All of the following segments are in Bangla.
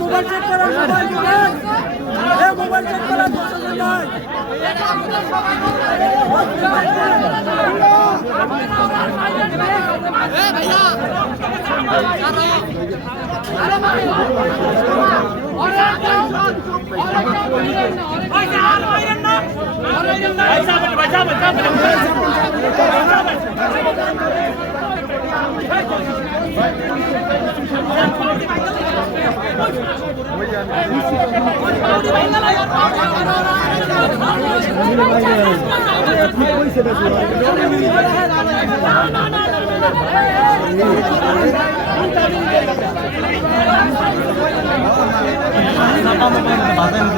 মোবাইল চেক করা মোবাইল মোবাইল চেক করা দোষের নাই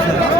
এই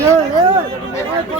এই, এই,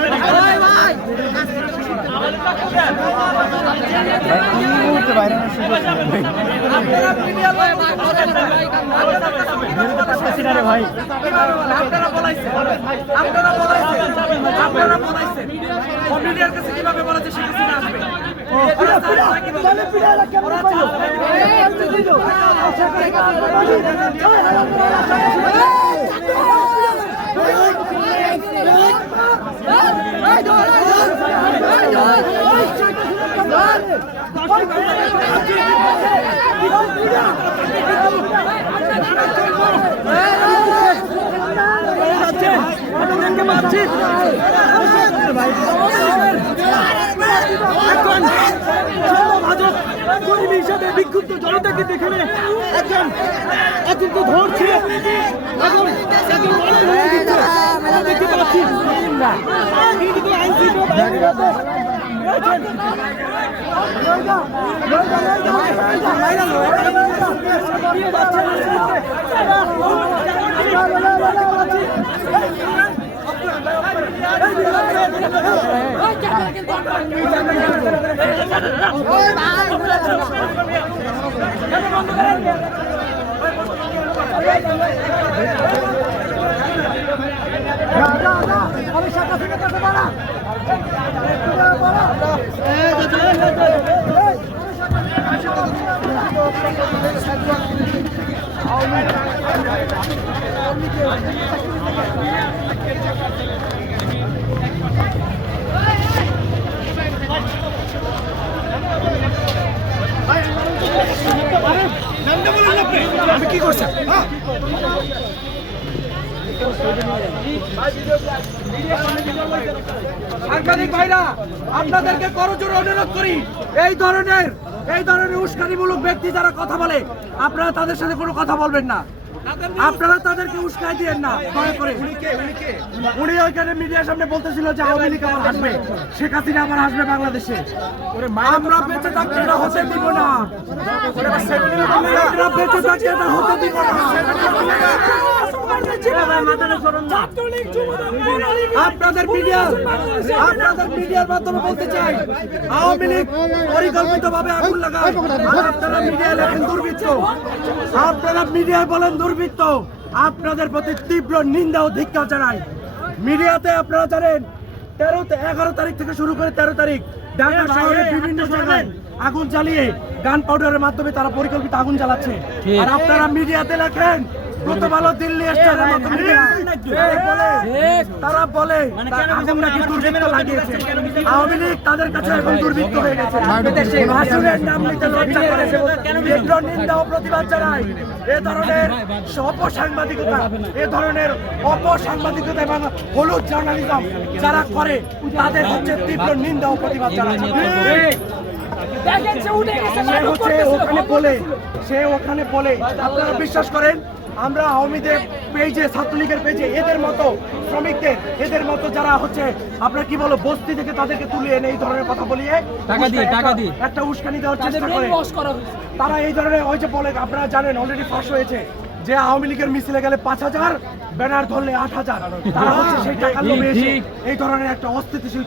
ভাই আপনারা বলাইছেন আপনারা বলাইছেন আপনারা বলাইছেন কমিডিয়ার কাছে কীভাবে বলা যে শেখ আসবে পিড়া এখন হিসাবে বিক্ষুব্ধ জনতাকে দেখে একজন এখন তো ধরছে দেখতে পাচ্ছি কিন্তু বাহিনীর হাতে রয়েছেন। লড়গা, লড়গা, লড়গা, লড়গা, লড়গা, লড়গা, লড়িয়ে যাচ্ছে আইন শৃঙ্খলা। লড়গা, লড়গা, লড়গা, লড়গা, না, না, না, আমি শেখ হাসিনার কাছে দাঁড়া। একটু দাঁড়া, দাঁড়া। এই যে, এই যে, এই যে, এই, আমি কি করছি হ্যাঁ সাংবাদিক ভাইরা আপনাদেরকে করজোর অনুরোধ করি এই ধরনের এই ধরনের উস্কানিমূলক ব্যক্তি যারা কথা বলে আপনারা তাদের সাথে কোনো কথা বলবেন না। আপনারা তাদেরকে উস্কাই দিয়েন না দয়া করে। উনি ওইখানে মিডিয়ার সামনে বলতেছিল যে আওয়ামী লীগ আবার আসবে। শেখ হাসিনা আবার আসবে বাংলাদেশে। আমরা বেঁচে থাকতে এটা হতে দিব না। আমরা বেঁচে থাকতে এটা হতে দিব না। আপনাদের মিডিয়া আপনাদের মিডিয়ার মাধ্যমে বলতে চাই আওয়ামী লীগ পরিকল্পিত ভাবে আগুন লাগায় আপনারা মিডিয়া লেখেন দুর্বৃত্ত। আপনারা মিডিয়ায় বলেন দুর্বৃত্ত। আপনাদের প্রতি তীব্র নিন্দা ও ধিক্ষা জানাই। মিডিয়াতে আপনারা জানেন তেরো এগারো তারিখ থেকে শুরু করে তেরো তারিখ ঢাকা শহরের বিভিন্ন জায়গায় আগুন জ্বালিয়ে গান পাউডারের মাধ্যমে তারা পরিকল্পিত আগুন জ্বালাচ্ছে। আর আপনারা মিডিয়াতে লেখেন আলো দিল্লি তারা বলে। তারা বলে তার আগুন নাকি দুর্বৃত্ত লাগিয়েছে। আওয়ামী লীগ তাদের কাছে এখন দুর্বৃত্ত হয়ে গেছে। আসলের নাম নিতে লজ্জা করে তীব্র নিন্দা ও প্রতিবাদ জানাই এ ধরনের অপসাংবাদিকতা এ ধরনের অপসাংবাদিকতা এবং হলুদ জার্নালিজম যারা করে তাদের হচ্ছে তীব্র নিন্দা ও প্রতিবাদ দেখেন সে হচ্ছে ওখানে বলে সে ওখানে বলে আপনারা বিশ্বাস করেন আমরা আওয়ামীদের পেজে ছাত্রলীগের পেজে এদের মতো শ্রমিকদের এদের মতো যারা হচ্ছে আপনার কি বলো বস্তি থেকে তাদেরকে তুলে এনে এই ধরনের কথা বলিয়ে টাকা দিয়ে, একটা- টাকা দিয়ে। একটা উস্কানি দেওয়ার চেষ্টা করে। তারা এই ধরনের ওই যে বলে আপনারা জানেন অলরেডি ফাঁস হয়েছে যে আওয়ামী লীগের মিছিলে গেলে পাঁচ হাজার ব্যানার ধরলে আট হাজার তারা হচ্ছে সেই টাকা লোভে এই ধরনের একটা অস্থিতিশীল